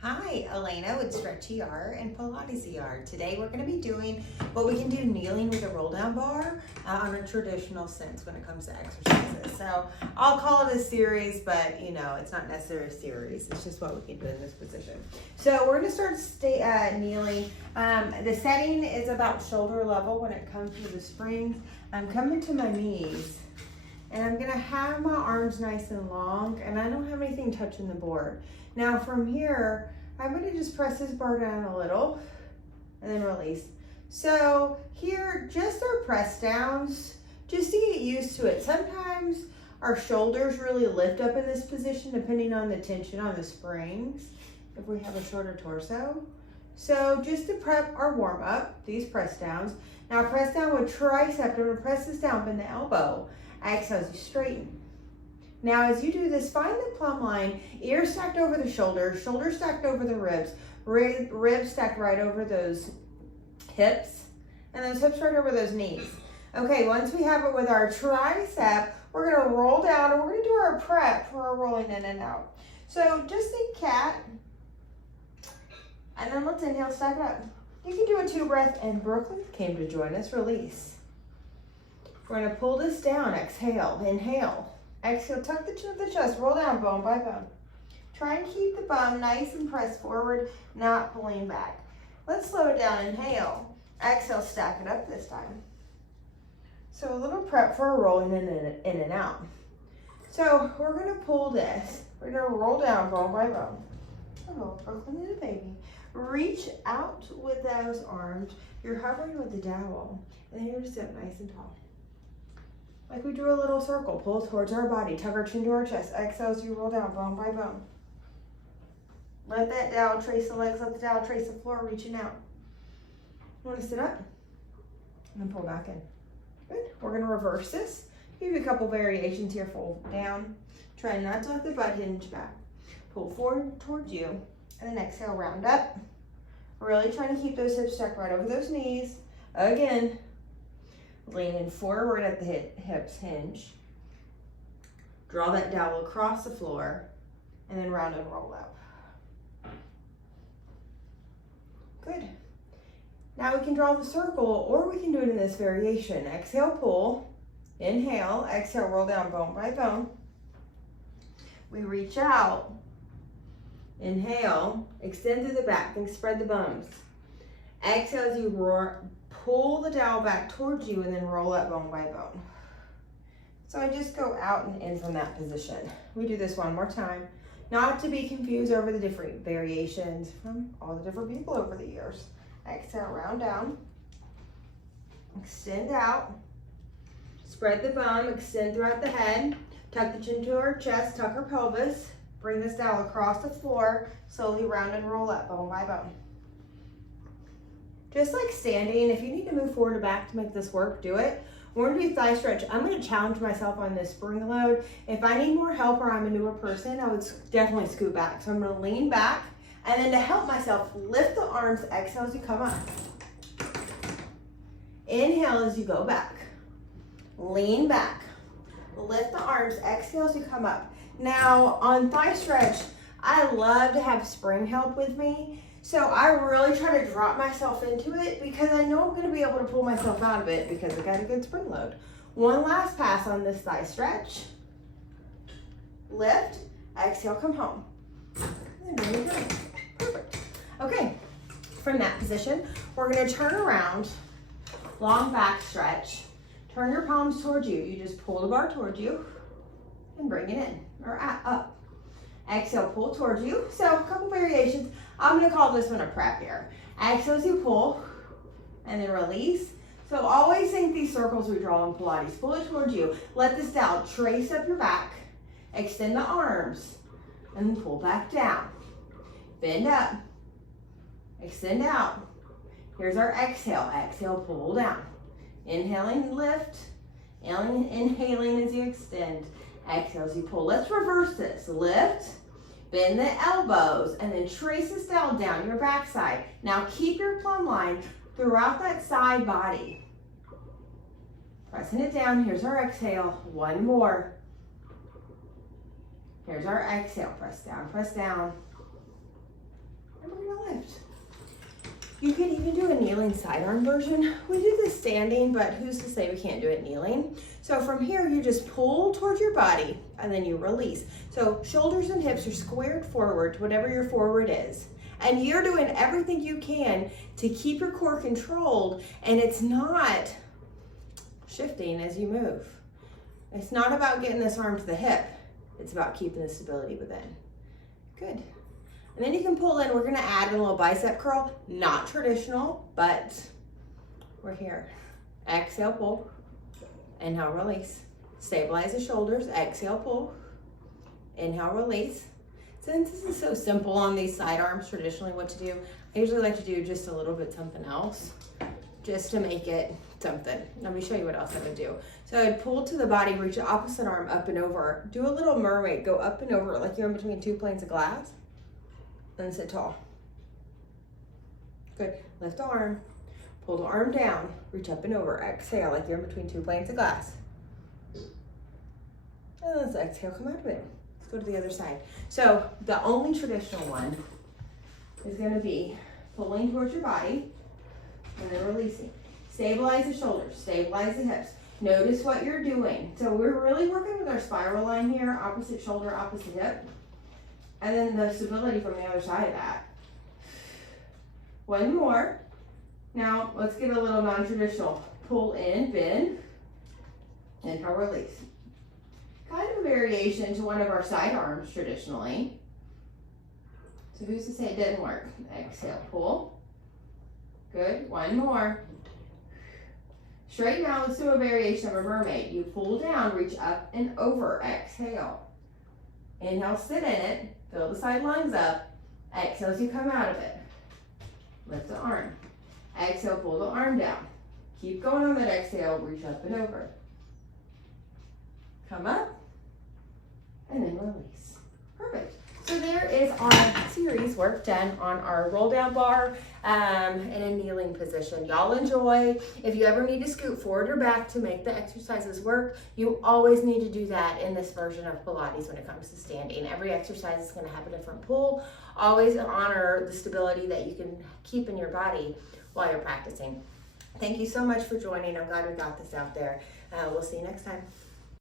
Hi, Elena with Stretch ER and Pilates ER. Today we're going to be doing what we can do kneeling with a roll down bar on a traditional sense when it comes to exercises. So I'll call it a series, but you know, it's not necessarily a series. It's just what we can do in this position. So we're going to start kneeling. The setting is about shoulder level when it comes to the springs. I'm coming to my knees and I'm going to have my arms nice and long, and I don't have anything touching the board. Now from here, I'm going to just press this bar down a little and then release. So here, just our press downs, just to get used to it. Sometimes our shoulders really lift up in this position depending on the tension on the springs, if we have a shorter torso. So just to prep our warm up, these press downs. Now press down with tricep. I'm going to press this down, bend the elbow. Exhale as you straighten. Now as you do this, find the plumb line, ears stacked over the shoulders, shoulders stacked over the ribs, ribs stacked right over those hips, and those hips right over those knees. Okay, once we have it with our tricep, we're gonna roll down and we're gonna do our prep for our rolling in and out. So just think cat, and then let's inhale, stack it up. You can do a 2 breath, and Brooklyn came to join us, release. We're gonna pull this down, exhale, inhale. Exhale, tuck the chin to the chest, roll down bone by bone. Try and keep the bum nice and pressed forward, not pulling back. Let's slow it down, inhale. Exhale, stack it up this time. So a little prep for a rolling in and out. So we're gonna pull this. We're gonna roll down bone by bone. Oh, Brooklyn is a baby. Reach out with those arms. You're hovering with the dowel. And then you're gonna sit nice and tall. Like we drew a little circle, pull towards our body, tuck our chin to our chest. Exhale as you roll down, bone by bone. Let that dowel trace the legs, let the dowel trace the floor, reaching out. You want to sit up and then pull back in. Good. We're going to reverse this. Give you a couple variations here. Fold down. Try not to let the butt hinge back. Pull forward towards you, and then exhale, round up. Really trying to keep those hips stacked right over those knees. Again. Leaning forward at the hips hinge. Draw that dowel across the floor and then round and roll up. Good. Now we can draw the circle, or we can do it in this variation. Exhale, pull. Inhale, exhale, roll down bone by bone. We reach out. Inhale, extend through the back and spread the bums. Exhale as you roar. Pull the dowel back towards you and then roll up bone by bone. So I just go out and in from that position. We do this one more time, not to be confused over the different variations from all the different people over the years. Exhale, round down, extend out, spread the bum, extend throughout the head, tuck the chin to our chest, tuck our pelvis, bring this dowel across the floor, slowly round and roll up bone by bone. Just like standing, if you need to move forward or back to make this work, do it. We're gonna do thigh stretch. I'm gonna challenge myself on this spring load. If I need more help or I'm a newer person, I would definitely scoot back. So I'm gonna lean back, and then to help myself, lift the arms, exhale as you come up. Inhale as you go back. Lean back. Lift the arms, exhale as you come up. Now on thigh stretch, I love to have spring help with me. So I really try to drop myself into it because I know I'm going to be able to pull myself out of it because I got a good spring load. One last pass on this thigh stretch. Lift, exhale, come home. And there you go. Perfect. Okay, from that position, we're going to turn around, long back stretch. Turn your palms towards you. You just pull the bar towards you and bring it in or up. Exhale, pull towards you. So a couple variations. I'm gonna call this one a prep here. Exhale as you pull, and then release. So always think these circles we draw in Pilates. Pull it towards you. Let this dowel trace up your back. Extend the arms, and then pull back down. Bend up. Extend out. Here's our exhale. Exhale, pull down. Inhaling, lift. Inhaling as you extend. Exhale as you pull. Let's reverse this. Lift. Bend the elbows and then trace this dowel down your backside. Now keep your plumb line throughout that side body. Pressing it down. Here's our exhale. One more. Here's our exhale. Press down, press down. You can even do a kneeling sidearm version. We do this standing, but who's to say we can't do it kneeling? So from here, you just pull towards your body and then you release. So shoulders and hips are squared forward to whatever your forward is. And you're doing everything you can to keep your core controlled, and it's not shifting as you move. It's not about getting this arm to the hip. It's about keeping the stability within. Good. And then you can pull in. We're gonna add a little bicep curl. Not traditional, but we're here. Exhale, pull. Inhale, release. Stabilize the shoulders. Exhale, pull. Inhale, release. Since this is so simple on these side arms, traditionally what to do, I usually like to do just a little bit something else, just to make it something. Let me show you what else I would do. So I'd pull to the body, reach the opposite arm up and over. Do a little mermaid, go up and over like you're in between two planes of glass. And sit tall. Good. Lift the arm, pull the arm down, reach up and over. Exhale like you're in between two planes of glass. And let's exhale, come out of it. Let's go to the other side. So the only traditional one is going to be pulling towards your body and then releasing. Stabilize the shoulders, stabilize the hips. Notice what you're doing. So we're really working with our spiral line here, opposite shoulder, opposite hip. And then the stability from the other side of that. One more. Now let's get a little non-traditional. Pull in, bend, inhale, release. Kind of a variation to one of our side arms traditionally. So who's to say it didn't work? Exhale, pull. Good, one more. Straight now, let's do a variation of a mermaid. You pull down, reach up and over, exhale. Inhale, sit in it, fill the side lungs up. Exhale as you come out of it. Lift the arm. Exhale, pull the arm down. Keep going on that exhale, reach up and over. Come up, and then release. Perfect. So there is our series work done on our roll down bar in a kneeling position. Y'all enjoy. If you ever need to scoot forward or back to make the exercises work, you always need to do that in this version of Pilates when it comes to standing. Every exercise is going to have a different pull. Always honor the stability that you can keep in your body while you're practicing. Thank you so much for joining. I'm glad we got this out there. We'll see you next time.